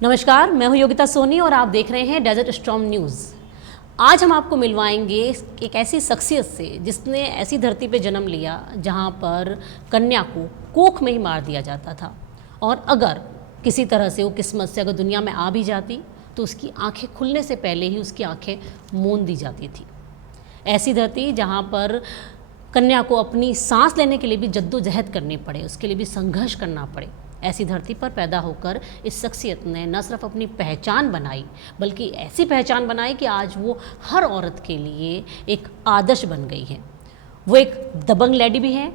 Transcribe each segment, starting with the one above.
नमस्कार, मैं हूं योगिता सोनी और आप देख रहे हैं डेजर्ट स्टॉर्म न्यूज़। आज हम आपको मिलवाएंगे एक ऐसी शख्सियत से जिसने ऐसी धरती पे जन्म लिया जहां पर कन्या को कोख में ही मार दिया जाता था, और अगर किसी तरह से वो किस्मत से अगर दुनिया में आ भी जाती तो उसकी आंखें खुलने से पहले ही उसकी आंखें मूंद दी जाती थी। ऐसी धरती जहाँ पर कन्या को अपनी सांस लेने के लिए भी जद्दोजहद करनी पड़े, उसके लिए भी संघर्ष करना पड़े, ऐसी धरती पर पैदा होकर इस शख्सियत ने न सिर्फ अपनी पहचान बनाई बल्कि ऐसी पहचान बनाई कि आज वो हर औरत के लिए एक आदर्श बन गई है। वो एक दबंग लेडी भी हैं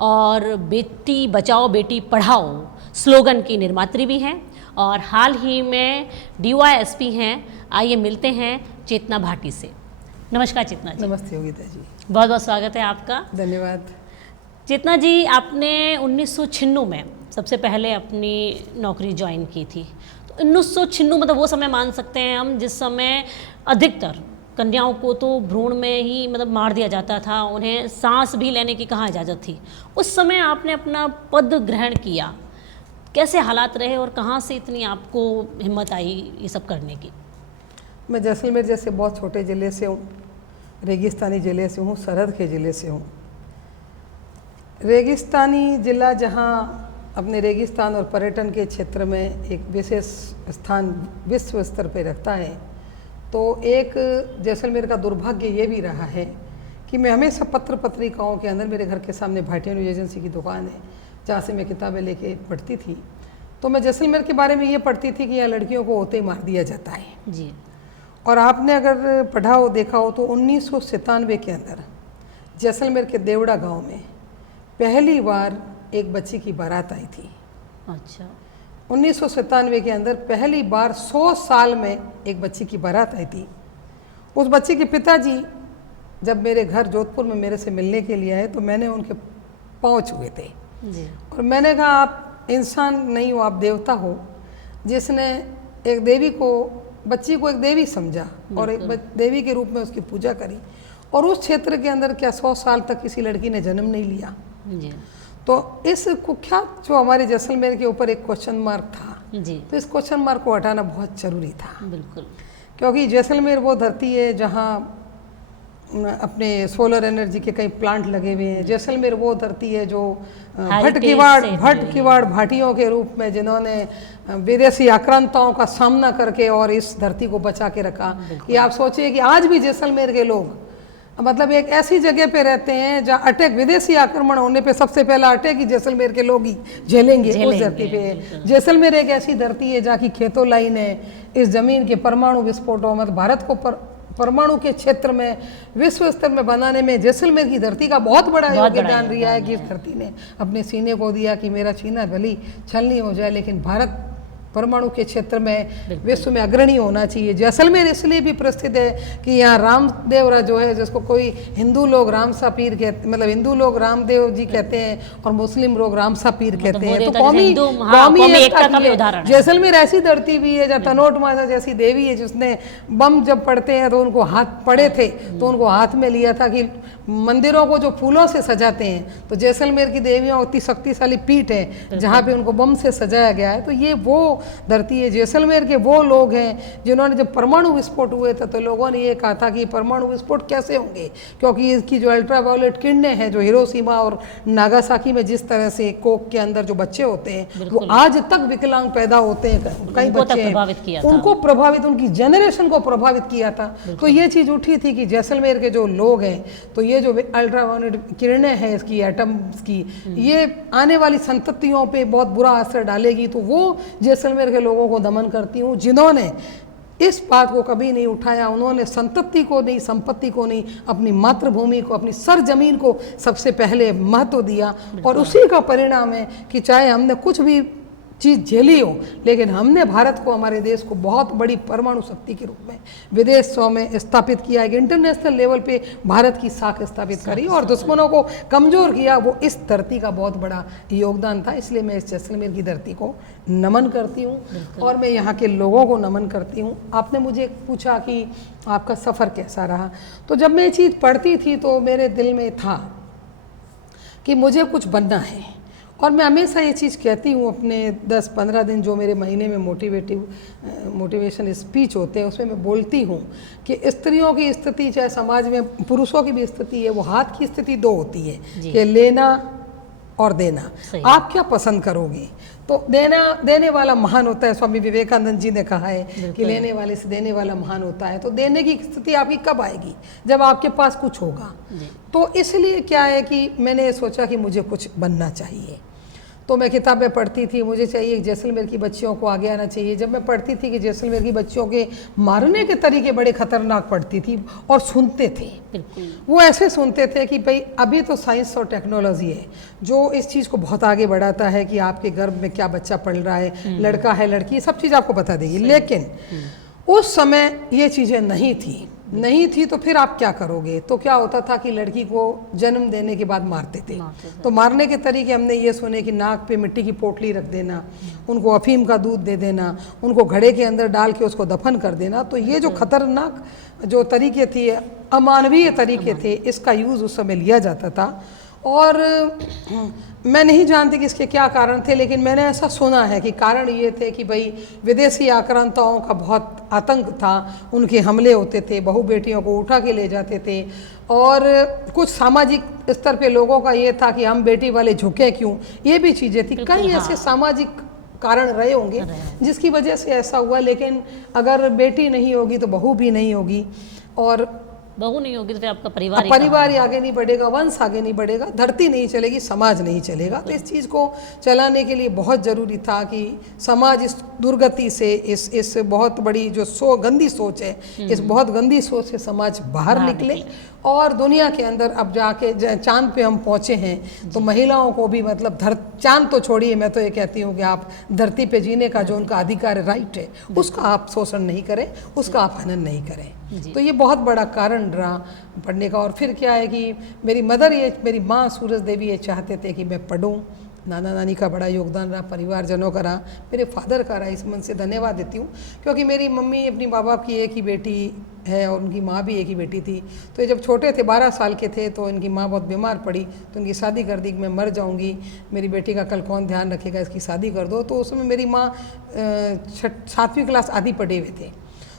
और बेटी बचाओ बेटी पढ़ाओ स्लोगन की निर्मात्री भी हैं, और हाल ही में DYSP हैं। आइए मिलते हैं चेतना भाटी से। नमस्कार चेतना जी। नमस्ते योगिता जी। बहुत बहुत स्वागत है आपका। धन्यवाद। चेतना जी, आपने 1996 में सबसे पहले अपनी नौकरी ज्वाइन की थी। तो 1996 मतलब वो समय मान सकते हैं हम जिस समय अधिकतर कन्याओं को तो भ्रूण में ही मतलब मार दिया जाता था, उन्हें सांस भी लेने की कहाँ इजाज़त थी। उस समय आपने अपना पद ग्रहण किया, कैसे हालात रहे और कहाँ से इतनी आपको हिम्मत आई ये सब करने की? मैं जैसलमेर जैसे बहुत छोटे ज़िले से हूँ, रेगिस्तानी ज़िले से हूँ, सरहद के ज़िले से हूँ। रेगिस्तानी ज़िला जहाँ अपने रेगिस्तान और पर्यटन के क्षेत्र में एक विशेष स्थान विश्व स्तर पर रखता है, तो एक जैसलमेर का दुर्भाग्य ये भी रहा है कि मैं हमेशा पत्र पत्रिकाओं के अंदर, मेरे घर के सामने भाटिया न्यूज़ एजेंसी की दुकान है जहाँ से मैं किताबें लेके पढ़ती थी, तो मैं जैसलमेर के बारे में ये पढ़ती थी कि यहाँ लड़कियों को होते ही मार दिया जाता है जी। और आपने अगर पढ़ा हो देखा हो तो 1997 के अंदर जैसलमेर के देवड़ा गांव में पहली बार एक बच्ची की बारात आई थी। अच्छा। 1997 के अंदर पहली बार 100 साल में एक बच्ची की बारात आई थी। उस बच्ची के पिताजी जब मेरे घर जोधपुर में मेरे से मिलने के लिए आए तो मैंने उनके पाँव छुए थे जी। और मैंने कहा आप इंसान नहीं हो, आप देवता हो, जिसने एक देवी को, बच्ची को एक देवी समझा और एक देवी के रूप में उसकी पूजा करी, और उस क्षेत्र के अंदर क्या 100 साल तक किसी लड़की ने जन्म नहीं लिया। जी। तो इस कुख्यात जो हमारे जैसलमेर के ऊपर एक क्वेश्चन मार्क था जी। तो इस क्वेश्चन मार्क को हटाना बहुत ज़रूरी था। बिल्कुल। क्योंकि जैसलमेर वो धरती है जहाँ अपने सोलर एनर्जी के कई प्लांट लगे हुए हैं। जैसलमेर वो धरती है जो भट किवाड़ भाटियों के रूप में जिन्होंने विदेशी आक्रांताओं का सामना करके और इस धरती को बचा के रखा। कि आप सोचिए कि आज भी जैसलमेर के लोग मतलब एक ऐसी जगह पे रहते हैं जहाँ अटैक, विदेशी आक्रमण होने पे सबसे पहला अटैक ही जैसलमेर के लोग ही झेलेंगे उस धरती पे। जैसलमेर एक ऐसी धरती है जहाँ की खेतों लाइन है, इस जमीन के परमाणु विस्फोटों मतलब भारत को परमाणु के क्षेत्र में विश्व स्तर में बनाने में जैसलमेर की धरती का बहुत बड़ा योगदान रहा है कि इस धरती ने अपने सीने को दिया कि मेरा सीना भली छलनी हो जाए लेकिन भारत परमाणु के क्षेत्र में विश्व में अग्रणी होना चाहिए। जैसलमेर इसलिए भी प्रसिद्ध है कि यहाँ रामदेवरा जो है, जिसको कोई हिंदू लोग रामसा पीर कहते, मतलब हिंदू लोग रामदेव जी कहते हैं और मुस्लिम लोग रामसा पीर कहते हैं, तो कौमी एकता का उदाहरण। जैसलमेर ऐसी धरती भी है जहाँ तनोट माता जैसी देवी है जिसने बम जब पड़ते हैं तो उनको हाथ पड़े थे तो उनको हाथ में लिया था कि मंदिरों को जो फूलों से सजाते हैं, तो जैसलमेर की देवियाँ उतनी शक्तिशाली पीठ है जहाँ पे उनको बम से सजाया गया है। तो ये वो धरती है। जैसलमेर के वो लोग हैं जिन्होंने जब परमाणु विस्फोट हुए थे तो लोगों ने ये कहा था कि परमाणु विस्फोट कैसे होंगे, क्योंकि इसकी जो अल्ट्रावायलेट किरणें हैं जो हिरोशिमा और नागासाकी में जिस तरह से कोक के अंदर जो बच्चे होते हैं वो आज तक विकलांग पैदा होते हैं, कई बच्चे उनको प्रभावित, उनकी जनरेशन को प्रभावित किया था। तो ये चीज़ उठी थी कि जैसलमेर के जो लोग हैं, तो ये जो अल्ट्रावायलेट किरणें हैं इसकी, एटम्स की, ये आने वाली संततियों पे बहुत बुरा असर डालेगी। तो वो जैसलमेर के लोगों को दमन करती हूँ जिन्होंने इस बात को कभी नहीं उठाया। उन्होंने संतति को नहीं, संपत्ति को नहीं, अपनी मातृभूमि को, अपनी सरजमीन को सबसे पहले महत्व दिया, और उसी का परिणाम है कि चाहे हमने कुछ भी चीज़ झेली हो लेकिन हमने भारत को, हमारे देश को बहुत बड़ी परमाणु शक्ति के रूप में विदेशों में स्थापित किया, एक इंटरनेशनल लेवल पे भारत की साख स्थापित करी और दुश्मनों को कमज़ोर किया। वो इस धरती का बहुत बड़ा योगदान था। इसलिए मैं इस जैसलमेर की धरती को नमन करती हूँ और मैं यहाँ के लोगों को नमन करती हूँ। आपने मुझे पूछा कि आपका सफ़र कैसा रहा, तो जब मैं ये चीज़ पढ़ती थी तो मेरे दिल में था कि मुझे कुछ बनना है और मैं हमेशा ये चीज़ कहती हूँ अपने 10-15 दिन जो मेरे महीने में मोटिवेशन स्पीच होते हैं उसमें मैं बोलती हूँ कि स्त्रियों की स्थिति चाहे समाज में पुरुषों की भी स्थिति है, वो हाथ की स्थिति दो होती है कि लेना और देना। आप क्या पसंद करोगे? तो देने वाला महान होता है। स्वामी विवेकानंद जी ने कहा है कि लेने वाले से देने वाला महान होता है। तो देने की स्थिति आपकी कब आएगी? जब आपके पास कुछ होगा। तो इसलिए क्या है कि मैंने सोचा कि मुझे कुछ बनना चाहिए। तो मैं किताबें पढ़ती थी, मुझे चाहिए जैसलमेर की बच्चियों को आगे आना चाहिए। जब मैं पढ़ती थी कि जैसलमेर की बच्चियों के मारने के तरीके बड़े खतरनाक पढ़ती थी और सुनते थे। वो ऐसे सुनते थे कि भाई अभी तो साइंस और टेक्नोलॉजी है जो इस चीज़ को बहुत आगे बढ़ाता है कि आपके गर्भ में क्या बच्चा पल रहा है, लड़का है लड़की, सब चीज़ आपको बता देगी। लेकिन उस समय ये चीज़ें नहीं थी तो फिर आप क्या करोगे? तो क्या होता था कि लड़की को जन्म देने के बाद मारते थे। तो मारने के तरीके हमने ये सुने कि नाक पे मिट्टी की पोटली रख देना, उनको अफीम का दूध दे देना, उनको घड़े के अंदर डाल के उसको दफन कर देना। तो ये जो खतरनाक जो तरीके थे, अमानवीय तरीके थे, इसका यूज़ उस समय लिया जाता था। और मैं नहीं जानती कि इसके क्या कारण थे, लेकिन मैंने ऐसा सुना है कि कारण ये थे कि भाई विदेशी आक्रांताओं का बहुत आतंक था, उनके हमले होते थे, बहू बेटियों को उठा के ले जाते थे। और कुछ सामाजिक स्तर पे लोगों का ये था कि हम बेटी वाले झुके क्यों, ये भी चीज़ें थी। कई ऐसे सामाजिक कारण रहे होंगे जिसकी वजह से ऐसा हुआ। लेकिन अगर बेटी नहीं होगी तो बहू भी नहीं होगी, और बहू नहीं होगी तो फिर आपका परिवार ही आगे नहीं बढ़ेगा, वंश आगे नहीं बढ़ेगा, धरती नहीं चलेगी, समाज नहीं चलेगा। तो इस चीज़ को चलाने के लिए बहुत ज़रूरी था कि समाज इस दुर्गति से, इस बहुत बड़ी जो गंदी सोच है, इस बहुत गंदी सोच से समाज बाहर निकले। और दुनिया के अंदर अब जाके चांद पे हम पहुँचे हैं तो महिलाओं को भी मतलब चांद तो छोड़िए, मैं तो ये कहती हूँ कि आप धरती पे जीने का जो उनका अधिकार है, राइट है, उसका आप शोषण नहीं करें, उसका आप हनन नहीं करें। तो ये बहुत बड़ा कारण रहा पढ़ने का। और फिर क्या है कि मेरी माँ सूरज देवी ये चाहते थे कि मैं पढ़ूँ। नाना नानी का बड़ा योगदान रहा, परिवारजनों का रहा, मेरे फादर का रहा। इस मन से धन्यवाद देती हूँ क्योंकि मेरी मम्मी अपनी माँ बाप की एक ही बेटी है और उनकी माँ भी एक ही बेटी थी। तो ये जब छोटे थे, 12 साल के थे, तो इनकी माँ बहुत बीमार पड़ी, तो उनकी शादी कर दी कि मैं मर जाऊँगी, मेरी बेटी का कल कौन ध्यान रखेगा, इसकी शादी कर दो। तो उसमें मेरी माँ 7वीं क्लास आधी पढ़े हुए थे।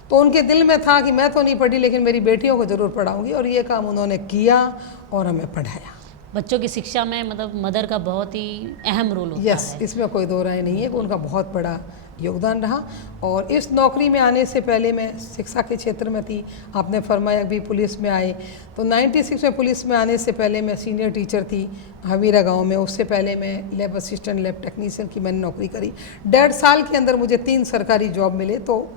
तो उनके दिल में था कि मैं तो नहीं पढ़ी लेकिन मेरी बेटियों को ज़रूर पढ़ाऊँगी, और ये काम उन्होंने किया और हमें पढ़ाया। बच्चों की शिक्षा में मतलब मदर का बहुत ही अहम रोल होता है। इसमें कोई दो राय नहीं है कि उनका बहुत बड़ा योगदान रहा। और इस नौकरी में आने से पहले मैं शिक्षा के क्षेत्र में थी। आपने फरमाया भी पुलिस में आए, तो 96 में पुलिस में आने से पहले मैं सीनियर टीचर थी हवीरा गांव में। उससे पहले मैं लैब असिस्टेंट, लैब टेक्नीशियन की मैंने नौकरी करी। 1.5 साल के अंदर मुझे 3 सरकारी जॉब मिले। तो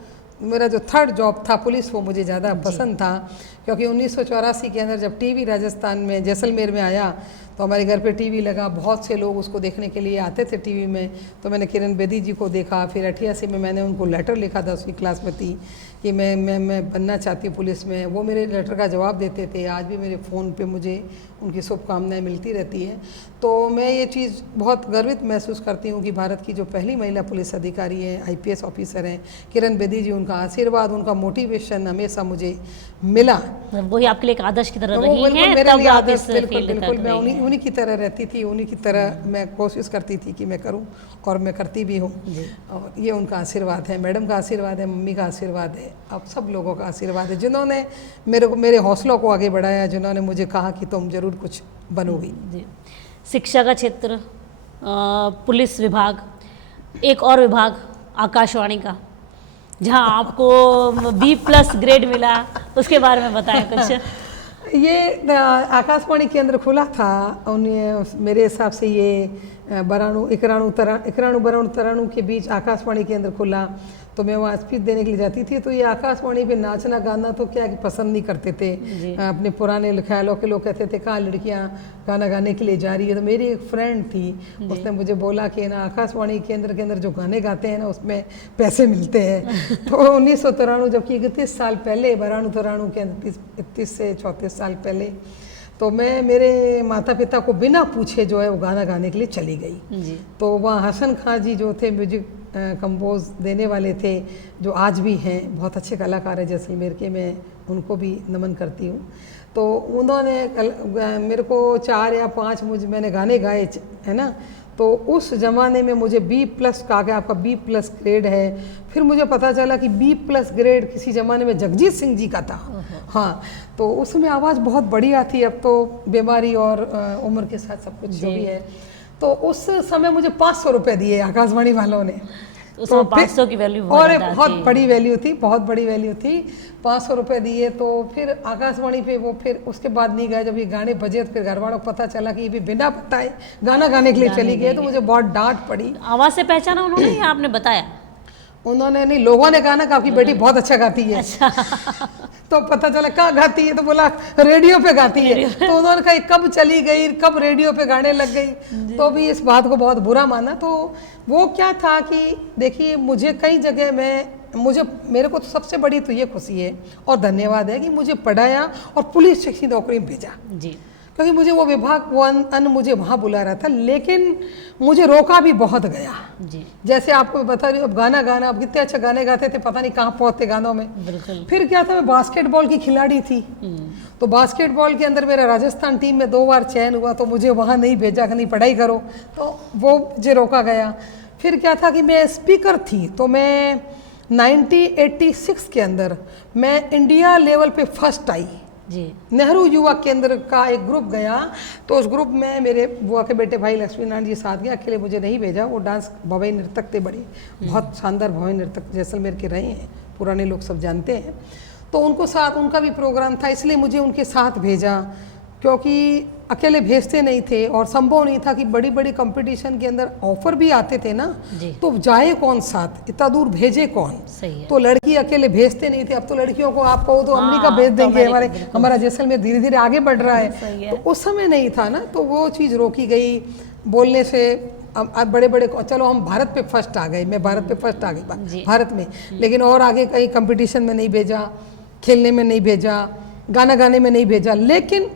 मेरा जो 3rd जॉब था पुलिस, वो मुझे ज़्यादा पसंद था क्योंकि 1984 के अंदर जब टीवी राजस्थान में जैसलमेर में आया तो हमारे घर पे टीवी लगा। बहुत से लोग उसको देखने के लिए आते थे टीवी में। तो मैंने किरण बेदी जी को देखा। फिर 88 में मैंने उनको लेटर लिखा, 10वीं क्लास में थी, कि मैं बनना चाहती हूँ पुलिस में। वो मेरे लेटर का जवाब देते थे। आज भी मेरे फ़ोन पे मुझे उनकी शुभकामनाएं मिलती रहती हैं। तो मैं ये चीज़ बहुत गर्वित महसूस करती हूँ कि भारत की जो पहली महिला पुलिस अधिकारी हैं, IPS ऑफिसर हैं किरण बेदी जी, उनका आशीर्वाद, उनका मोटिवेशन हमेशा मुझे मिला। वही आपके लिए एक आदर्श की तरह रही हैं। मेरे लिए आदर्श, बिल्कुल मैं उन्हीं की तरह रहती थी, उन्हीं की तरह मैं कोशिश करती थी कि मैं करूं, और मैं करती भी हूं। और ये उनका आशीर्वाद है, मैडम का आशीर्वाद है, मम्मी का आशीर्वाद है, अब सब लोगों का आशीर्वाद है जिन्होंने मेरे हौसलों को आगे बढ़ाया, जिन्होंने मुझे कहा कि तुम ज़रूर कुछ बनोगी। शिक्षा का क्षेत्र, पुलिस विभाग, एक और विभाग आकाशवाणी का, जहां आपको B+ ग्रेड मिला, उसके बारे में बताएं कुछ। ये आकाशवाणी केंद्र खुला था मेरे हिसाब से ये इकराणु बराणु तराणु के बीच आकाशवाणी केंद्र खुला। तो मैं वहाँ स्पीच देने के लिए जाती थी। तो ये आकाशवाणी पे नाचना गाना तो क्या पसंद नहीं करते थे। अपने पुराने ख्यालों के लोग कहते थे कहाँ लड़कियाँ गाना गाने के लिए जा रही है। तो मेरी एक फ्रेंड थी, उसने मुझे बोला कि ना आकाशवाणी केंद्र के अंदर जो गाने गाते हैं ना उसमें पैसे मिलते हैं। तो 1993, जबकि 31 साल पहले, बराणु तराणु के 31 से 34 साल पहले, तो मैं मेरे माता पिता को बिना पूछे जो है वो गाना गाने के लिए चली गई। तो वहाँ हसन खां जी जो थे म्यूजिक कंपोज देने वाले थे, जो आज भी हैं, बहुत अच्छे कलाकार हैं जैसलमेर के, मैं उनको भी नमन करती हूँ। तो उन्होंने मेरे को 4 या 5 मैंने गाने गाए है ना। तो उस ज़माने में मुझे B+ कहा गया, आपका B+ ग्रेड है। फिर मुझे पता चला कि B+ ग्रेड किसी ज़माने में जगजीत सिंह जी का था। हाँ, तो उसमें आवाज़ बहुत बढ़िया थी। अब तो बीमारी और उम्र के साथ सब कुछ जो भी है। तो उस समय मुझे 500 रुपये दिए आकाशवाणी वालों ने। तो 500 की वैल्यू और बहुत बड़ी वैल्यू थी, बहुत बड़ी वैल्यू थी। 500 रुपये दिए तो फिर आकाशवाणी पे वो फिर उसके बाद नहीं गए। जब ये गाने बजे तो फिर घर वालों को पता चला कि ये भी बिना बताए गाना गाने के लिए चली गई, तो मुझे बहुत डांट पड़ी। आवाज़ से पहचाना उन्होंने या आपने बताया? उन्होंने नहीं, लोगों ने कहा ना कि आपकी बेटी बहुत अच्छा गाती है। अच्छा। तो पता चला कहाँ गाती है, तो बोला रेडियो पे गाती है। तो उन्होंने कहा कब चली गई, कब रेडियो पे गाने लग गई। तो भी इस बात को बहुत बुरा माना। तो वो क्या था कि देखिए, मुझे कई जगह में मेरे को तो सबसे बड़ी तो ये खुशी है और धन्यवाद है कि मुझे पढ़ाया और पुलिस की नौकरी में भेजा जी। क्योंकि मुझे वो विभाग वो अन्न मुझे वहाँ बुला रहा था, लेकिन मुझे रोका भी बहुत गया जी। जैसे आपको बता रही हूँ, अब गाना अब कितने अच्छे गाने गाते थे, पता नहीं कहाँ पहुँचते गानों में। बिल्कुल। फिर क्या था, मैं बास्केटबॉल की खिलाड़ी थी। तो बास्केटबॉल के अंदर मेरा राजस्थान टीम में 2 बार चयन हुआ, तो मुझे वहाँ नहीं भेजा कि नहीं पढ़ाई करो, तो वो मुझे रोका गया। फिर क्या था कि मैं स्पीकर थी, तो मैं 1986 के अंदर मैं इंडिया लेवल पे फर्स्ट आई जी। नेहरू युवा केंद्र का एक ग्रुप गया, तो उस ग्रुप में मेरे बुआ के बेटे भाई लक्ष्मी नारायण जी साथ गया, अकेले मुझे नहीं भेजा। वो डांस भवई नर्तक थे, बड़े बहुत शानदार भवई नर्तक जैसलमेर के रहे हैं, पुराने लोग सब जानते हैं। तो उनको साथ, उनका भी प्रोग्राम था, इसलिए मुझे उनके साथ भेजा, क्योंकि अकेले भेजते नहीं थे और संभव नहीं था कि बड़ी बड़ी कंपटीशन के अंदर ऑफर भी आते थे ना, तो जाए कौन साथ, इतना दूर भेजे कौन। सही है। तो लड़की अकेले भेजते नहीं थे। अब तो लड़कियों को आप कहो तो अमेरिका भेज देंगे। हमारा जैसलमेर धीरे धीरे आगे बढ़ रहा है। तो उस समय नहीं था ना, तो वो चीज़ रोकी गई बोलने से। अब बड़े बड़े, चलो हम भारत पे फर्स्ट आ गए, मैं भारत पे फर्स्ट आ गई भारत में, लेकिन और आगे कहीं कंपटीशन में नहीं भेजा, खेलने में नहीं भेजा, गाना गाने में नहीं भेजा। लेकिन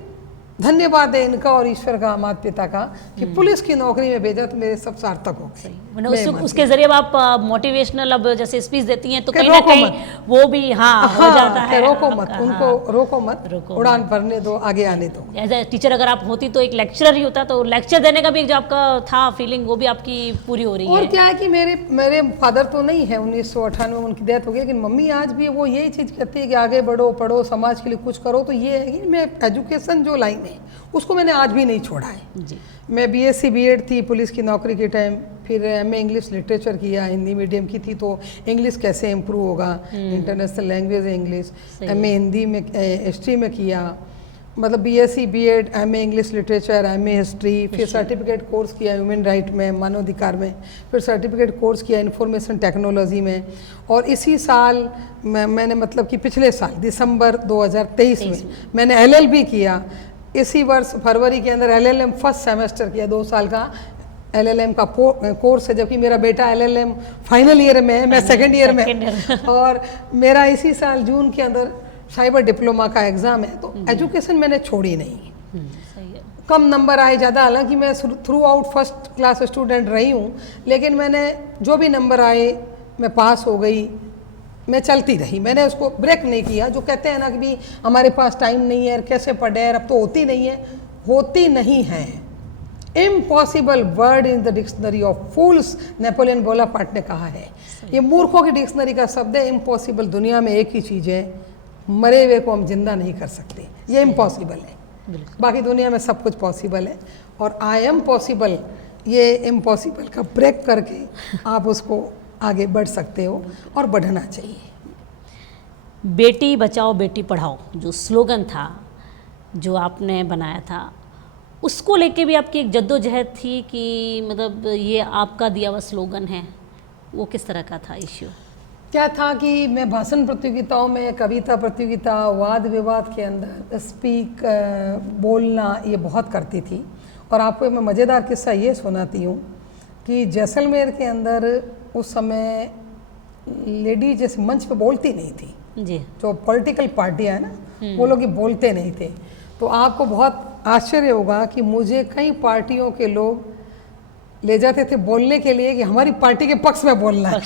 धन्यवाद है इनका और ईश्वर का, माता पिता का, कि पुलिस की नौकरी में भेजा, तो मेरे सब सार्थक हो गए। उसके जरिए आप मोटिवेशनल, अब जैसे स्पीच देती हैं तो कहीं ना कहीं वो भी हो जाता है। रोको मत उनको, रोको मत, उड़ान भरने दो, आगे आने दो। एज ए टीचर अगर आप होती तो एक लेक्चरर ही होता, तो लेक्चर देने का भी जो आपका था फीलिंग, वो भी आपकी पूरी हो रही है। और क्या है कि मेरे फादर तो नहीं है, 1998 में उनकी डेथ हो गई, लेकिन मम्मी आज भी वो यही चीज़ कहती है कि आगे बढ़ो, पढ़ो, समाज के लिए कुछ करो। तो ये है कि मैं एजुकेशन जो लाइन है उसको मैंने आज भी नहीं छोड़ा है जी। मैं BSc B.Ed थी पुलिस की नौकरी के टाइम, फिर MA इंग्लिश लिटरेचर किया, हिंदी मीडियम की थी, तो इंग्लिश कैसे इम्प्रूव होगा, इंटरनेशनल लैंग्वेज है इंग्लिश। MA हिंदी में हिस्ट्री में किया, मतलब BSc B.Ed MA English literature, MA history, फिर सर्टिफिकेट कोर्स किया ह्यूमन राइट में, मानवाधिकार में, फिर सर्टिफिकेट कोर्स किया इंफॉर्मेशन टेक्नोलॉजी में। और इसी साल मैंने, मतलब कि पिछले साल दिसंबर 2023 में मैंने LLB किया। इसी वर्ष फरवरी के अंदर LLM फर्स्ट सेमेस्टर किया, 2 साल का LLM का कोर्स है, जबकि मेरा बेटा LLM फाइनल ईयर में है, मैं सेकेंड ईयर में। और मेरा इसी साल जून के अंदर साइबर डिप्लोमा का एग्ज़ाम है। तो एजुकेशन मैंने छोड़ी नहीं। सही है। कम नंबर आए ज़्यादा, हालांकि मैं through out first class student रही हूँ, लेकिन मैंने जो भी नंबर आए मैं पास हो गई, मैं चलती रही, मैंने उसको ब्रेक नहीं किया। जो कहते हैं ना कि भी हमारे पास टाइम नहीं है, कैसे पढ़े, अब तो होती नहीं है, होती नहीं है। Impossible word in the dictionary of fools, Napoleon Bonaparte ने कहा है। ये मूर्खों की डिक्शनरी का शब्द है। इम्पॉसिबल दुनिया में एक ही चीज़ है, मरे हुए को हम जिंदा नहीं कर सकते, ये इम्पॉसिबल है। बाकी दुनिया में सब कुछ पॉसिबल है। और आई एम पॉसिबल, ये इम्पॉसिबल का ब्रेक करके आप उसको आगे बढ़ सकते हो और बढ़ना चाहिए। बेटी बचाओ बेटी पढ़ाओ जो स्लोगन था, जो आपने बनाया था, उसको लेके भी आपकी एक जद्दोजहद थी कि मतलब ये आपका दिया हुआ स्लोगन है, वो किस तरह का था इश्यू? क्या था कि मैं भाषण प्रतियोगिताओं में, कविता प्रतियोगिता, वाद विवाद के अंदर स्पीक बोलना ये बहुत करती थी। और आपको मैं मज़ेदार किस्सा ये सुनाती हूँ कि जैसलमेर के अंदर उस समय लेडी जैसे मंच पे बोलती नहीं थी जी। जो पॉलिटिकल पार्टियाँ हैं ना, वो लोग बोलते नहीं थे। तो आपको बहुत आश्चर्य होगा कि मुझे कई पार्टियों के लोग ले जाते थे बोलने के लिए कि हमारी पार्टी के पक्ष में बोलना है।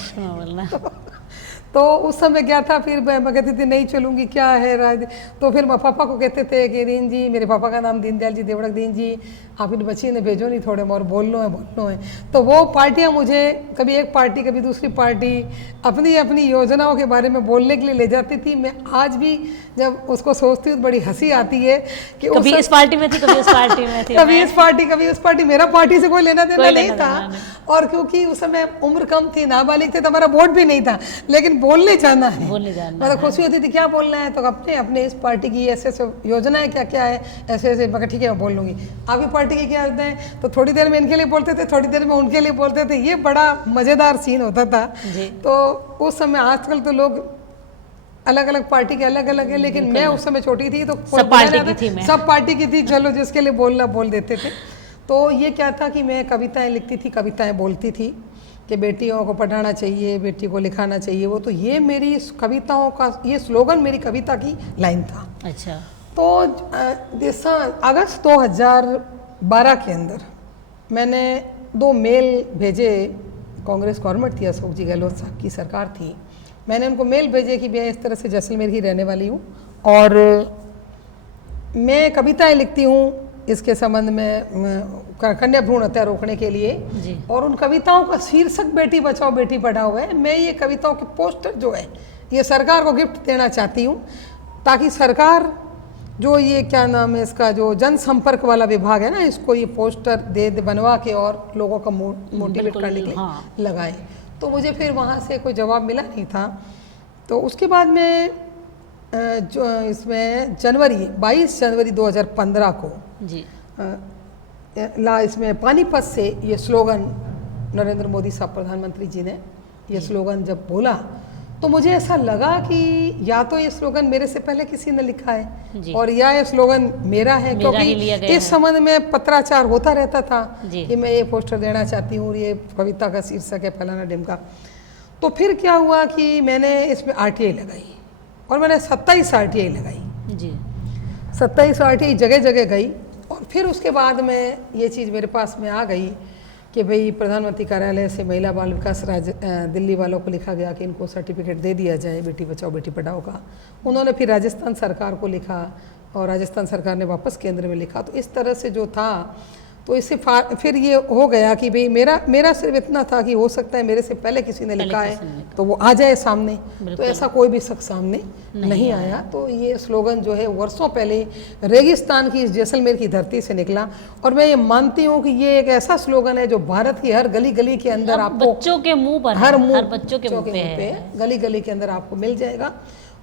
तो उस समय क्या था, फिर मैं कहती थी नहीं चलूँगी, क्या है तो फिर पापा को कहते थे कि दीन जी, मेरे पापा का नाम दीनदयाल जी देवड़क, दीन जी आप इन बच्ची ने भेजो नहीं, थोड़े और बोलना है। तो वो पार्टियाँ मुझे कभी एक पार्टी कभी दूसरी पार्टी अपनी अपनी योजनाओं के बारे में बोलने के लिए ले जाती थी। मैं आज भी जब उसको सोचती हूँ बड़ी हंसी आती है कि कभी इस पार्टी में थी, कभी उस पार्टी में थी, कभी इस पार्टी कभी उस पार्टी, मेरा पार्टी से कोई लेना देना नहीं था। और क्योंकि उस समय उम्र कम थी, नाबालिग थे, तो हमारा वोट भी नहीं था, लेकिन बोलने जाना है, मतलब खुशी होती थी क्या बोलना है, तो अपने अपने इस पार्टी की ऐसे ऐसे योजनाएं क्या क्या है, ऐसे ऐसे, मगर ठीक है मैं बोल लूँगी। आपकी पार्टी की क्या योजना है, तो थोड़ी देर में इनके लिए बोलते थे, थोड़ी देर में उनके लिए बोलते थे, ये बड़ा मज़ेदार सीन होता था। तो उस समय, आजकल तो लोग अलग अलग पार्टी के अलग अलग है, लेकिन मैं उस समय छोटी थी तो सब पार्टी की थी, सब पार्टी की थी, चलो जिसके लिए बोलना बोल देते थे। तो ये क्या था कि मैं कविताएं लिखती थी, कविताएं बोलती थी कि बेटियों को पढ़ाना चाहिए, बेटी को लिखाना चाहिए, वो तो ये मेरी कविताओं का ये स्लोगन मेरी कविता की लाइन था। अच्छा। तो अगस्त 2012 के अंदर मैंने 2 मेल भेजे, कांग्रेस गवर्नमेंट थी, अशोक जी गहलोत साहब की सरकार थी, मैंने उनको मेल भेजे कि मैं इस तरह से जैसलमेर ही रहने वाली हूँ और मैं कविताएं लिखती हूँ इसके संबंध में, कन्या भ्रूण हत्या रोकने के लिए, और उन कविताओं का शीर्षक बेटी बचाओ बेटी पढ़ाओ है। मैं ये कविताओं के पोस्टर जो है ये सरकार को गिफ्ट देना चाहती हूँ, ताकि सरकार जो ये क्या नाम है इसका, जो जनसंपर्क वाला विभाग है ना, इसको ये पोस्टर दे बनवा के और लोगों का मोटिवेट करने के लिए लगाए। तो मुझे फिर वहाँ से कोई जवाब मिला नहीं था। तो उसके बाद में जो इसमें 22 जनवरी 2015 को जी इसमें पानीपत से ये स्लोगन नरेंद्र मोदी साहब प्रधानमंत्री जी ने ये स्लोगन जब बोला, तो मुझे ऐसा लगा कि या तो ये स्लोगन मेरे से पहले किसी ने लिखा है और या ये स्लोगन मेरा है, क्योंकि इस संबंध में पत्राचार होता रहता था कि मैं ये पोस्टर देना चाहती हूँ, ये कविता का शीर्षक है फलाना ढिमका। तो फिर क्या हुआ कि मैंने इसमें RTI लगाई और मैंने 27 RTI लगाई जी, 27 RTI जगह जगह गई। और फिर उसके बाद में ये चीज़ मेरे पास में आ गई कि भाई प्रधानमंत्री कार्यालय से महिला बाल विकास दिल्ली वालों को लिखा गया कि इनको सर्टिफिकेट दे दिया जाए बेटी बचाओ बेटी पढ़ाओ का। उन्होंने फिर राजस्थान सरकार को लिखा और राजस्थान सरकार ने वापस केंद्र में लिखा। तो इस तरह से जो था, तो इससे फिर ये हो गया कि भाई मेरा सिर्फ इतना था कि हो सकता है मेरे से पहले किसी ने लिखा है तो वो आ जाए सामने, तो ऐसा कोई भी शख्स सामने नहीं आया। तो ये स्लोगन जो है वर्षों पहले रेगिस्तान की इस जैसलमेर की धरती से निकला और मैं ये मानती हूँ कि ये एक ऐसा स्लोगन है जो भारत की हर गली गली के अंदर आपको, बच्चों के मुंह पर, हर बच्चों के मुंह पे, गली गली के अंदर आपको मिल जाएगा।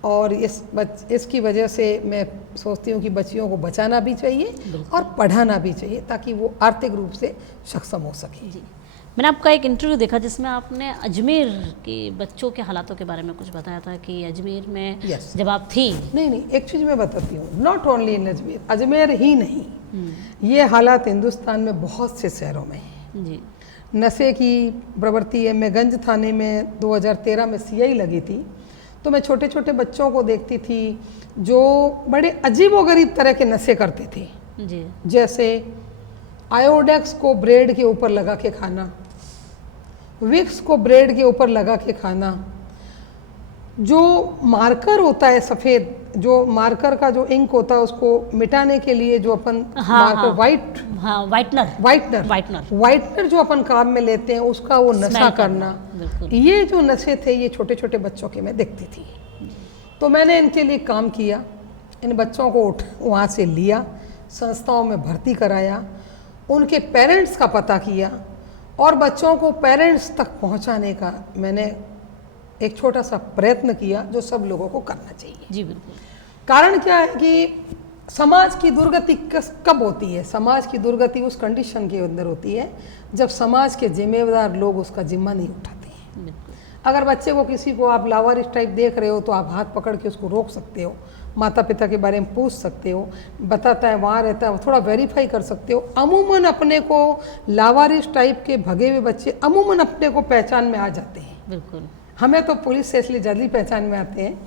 और इसकी वजह से मैं सोचती हूँ कि बच्चियों को बचाना भी चाहिए और पढ़ाना भी चाहिए ताकि वो आर्थिक रूप से सक्षम हो सके। जी, मैंने आपका एक इंटरव्यू देखा जिसमें आपने अजमेर के बच्चों के हालातों के बारे में कुछ बताया था कि अजमेर में जब आप थी। नहीं, एक चीज़ मैं बताती हूँ, नॉट ओनली इन अजमेर ही नहीं, ये हालात हिंदुस्तान में बहुत से शहरों में है जी। नशे की प्रवृत्ति है। मैं गंज थाने में 2013 में CI लगी थी, तो मैं छोटे छोटे बच्चों को देखती थी जो बड़े अजीबोगरीब तरह के नशे करते थे जी। जैसे आयोडेक्स को ब्रेड के ऊपर लगा के खाना, विक्स को ब्रेड के ऊपर लगा के खाना, जो मार्कर होता है सफ़ेद, जो मार्कर का जो इंक होता है उसको मिटाने के लिए जो अपन मार्कर वाइटनर जो अपन काम में लेते हैं उसका वो नशा करना, ये जो नशे थे ये छोटे छोटे बच्चों के मैं देखती थी। तो मैंने इनके लिए काम किया, इन बच्चों को वहाँ से लिया, संस्थाओं में भर्ती कराया, उनके पेरेंट्स का पता किया और बच्चों को पेरेंट्स तक पहुँचाने का मैंने एक छोटा सा प्रयत्न किया जो सब लोगों को करना चाहिए जी। बिल्कुल। कारण क्या है कि समाज की दुर्गति कब होती है? समाज की दुर्गति उस कंडीशन के अंदर होती है जब समाज के जिम्मेदार लोग उसका जिम्मा नहीं उठाते हैं। अगर बच्चे को किसी को आप लावारिस टाइप देख रहे हो तो आप हाथ पकड़ के उसको रोक सकते हो, माता पिता के बारे में पूछ सकते हो, बताता है वहाँ रहता है, थोड़ा वेरीफाई कर सकते हो। अमूमन अपने को लावारिस टाइप के भगे हुए बच्चे अमूमन अपने को पहचान में आ जाते हैं। बिल्कुल। हमें तो पुलिस से इसलिए जल्दी पहचान में आते हैं।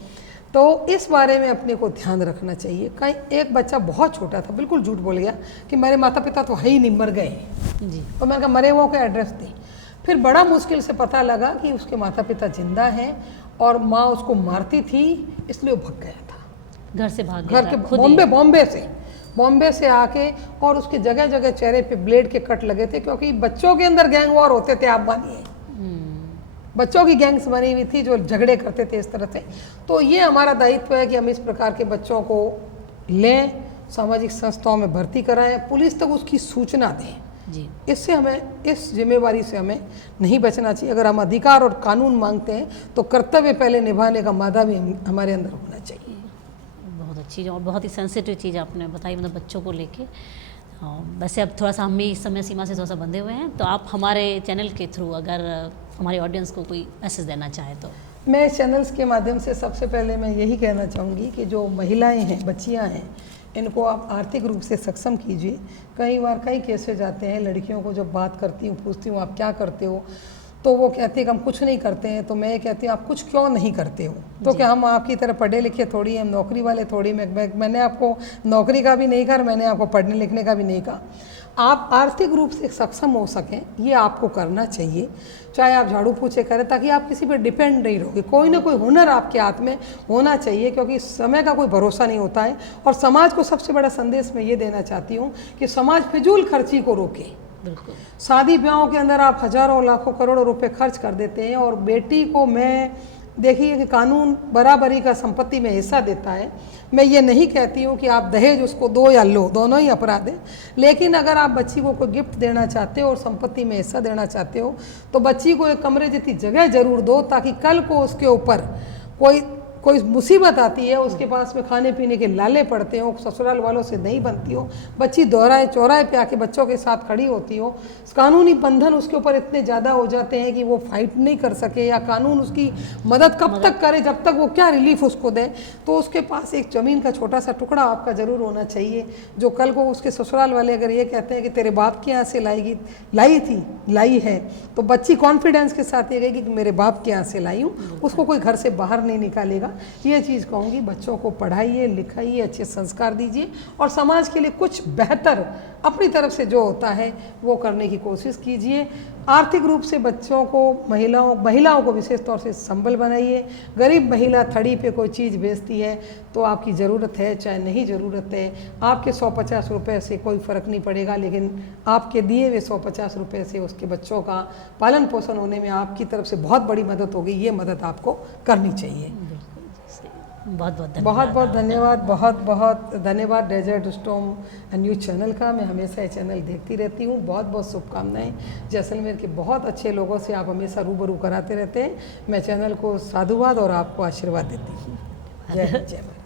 तो इस बारे में अपने को ध्यान रखना चाहिए। कहीं एक बच्चा बहुत छोटा था, बिल्कुल झूठ बोल गया कि मेरे माता पिता तो है ही नहीं, मर गए जी। तो मैंने कहा मरे हुओं का एड्रेस दी। फिर बड़ा मुश्किल से पता लगा कि उसके माता पिता जिंदा हैं और माँ उसको मारती थी, इसलिए वो भाग गया था घर से भाग गया घर था के खुद ही। बॉम्बे से आके, और उसके जगह जगह चेहरे पे ब्लेड के कट लगे थे, क्योंकि बच्चों के अंदर गैंग वॉर होते थे, आप मानिए बच्चों की गैंग्स बनी हुई थी जो झगड़े करते थे इस तरह से। तो ये हमारा दायित्व है कि हम इस प्रकार के बच्चों को लें, सामाजिक संस्थाओं में भर्ती कराएं, पुलिस तक उसकी सूचना दें जी। इससे हमें, इस जिम्मेवारी से हमें नहीं बचना चाहिए। अगर हम अधिकार और कानून मांगते हैं तो कर्तव्य पहले निभाने का मादा भी हमारे अंदर होना चाहिए। बहुत अच्छी और बहुत ही सेंसिटिव चीज़ आपने बताई, मतलब बच्चों को लेके। वैसे अब थोड़ा सा हम भी समय सीमा से थोड़ा सा बंधे हुए हैं, तो आप हमारे चैनल के थ्रू अगर हमारी ऑडियंस को कोई मैसेज देना चाहें तो। मैं चैनल्स के माध्यम से सबसे पहले मैं यही कहना चाहूँगी कि जो महिलाएं हैं, बच्चियां हैं, इनको आप आर्थिक रूप से सक्षम कीजिए। कई बार कई केसेज आते हैं, लड़कियों को जब बात करती हूँ, पूछती हूँ आप क्या करते हो, तो वो कहते हैं कि हम कुछ नहीं करते हैं। तो मैं कहती हूँ आप कुछ क्यों नहीं करते हो? तो क्या हम आपकी तरह पढ़े लिखे थोड़ी, हम नौकरी वाले थोड़ी। मैंने आपको नौकरी का भी नहीं कहा, मैंने आपको पढ़ने लिखने का भी नहीं कहा। आप आर्थिक रूप से सक्षम हो सकें, ये आपको करना चाहिए। चाहे आप झाड़ू पोछे करें, ताकि आप किसी पर डिपेंड नहीं रहोगे। कोई ना कोई हुनर आपके हाथ में होना चाहिए, क्योंकि समय का कोई भरोसा नहीं होता है। और समाज को सबसे बड़ा संदेश मैं ये देना चाहती हूँ कि समाज फिजूल खर्ची को रोके। बिल्कुल। शादी ब्याहों के अंदर आप हजारों लाखों करोड़ों रुपए खर्च कर देते हैं, और बेटी को, मैं देखिए कि कानून बराबरी का संपत्ति में हिस्सा देता है। मैं ये नहीं कहती हूँ कि आप दहेज उसको दो या लो, दोनों ही अपराध है। लेकिन अगर आप बच्ची को कोई गिफ्ट देना चाहते हो और संपत्ति में हिस्सा देना चाहते हो, तो बच्ची को एक कमरे जितनी जगह जरूर दो, ताकि कल को उसके ऊपर कोई मुसीबत आती है, उसके पास में खाने पीने के लाले पड़ते हो, ससुराल वालों से नहीं बनती हो, बच्ची दोहराए चौराहे पे आके बच्चों के साथ खड़ी होती हो, कानूनी बंधन उसके ऊपर इतने ज़्यादा हो जाते हैं कि वो फाइट नहीं कर सके, या कानून उसकी मदद कब तक करे, जब तक वो क्या रिलीफ उसको दे। तो उसके पास एक ज़मीन का छोटा सा टुकड़ा आपका ज़रूर होना चाहिए, जो कल को उसके ससुराल वाले अगर ये कहते हैं कि तेरे बाप के यहाँ से लाई है, तो बच्ची कॉन्फिडेंस के साथ ये कहेगी कि मेरे बाप के यहाँ से लाई हूँ, उसको कोई घर से बाहर नहीं निकालेगा। ये चीज़ कहूँगी, बच्चों को पढ़ाइए, लिखाइए, अच्छे संस्कार दीजिए, और समाज के लिए कुछ बेहतर अपनी तरफ से जो होता है वो करने की कोशिश कीजिए। आर्थिक रूप से बच्चों को, महिलाओं को विशेष तौर से संबल बनाइए। गरीब महिला थड़ी पे कोई चीज़ बेचती है तो आपकी ज़रूरत है चाहे नहीं ज़रूरत है, आपके 150 रुपये से कोई फ़र्क नहीं पड़ेगा, लेकिन आपके दिए हुए 150 रुपये से उसके बच्चों का पालन पोषण होने में आपकी तरफ से बहुत बड़ी मदद होगी। ये मदद आपको करनी चाहिए। बहुत बहुत धन्यवाद डेजर्ट स्टॉर्म न्यूज़ चैनल का। मैं हमेशा ये चैनल देखती रहती हूँ। बहुत बहुत शुभकामनाएं। जैसलमेर के बहुत अच्छे लोगों से आप हमेशा रूबरू कराते रहते हैं। मैं चैनल को साधुवाद और आपको आशीर्वाद देती हूँ। जय हिंद, जय भारत।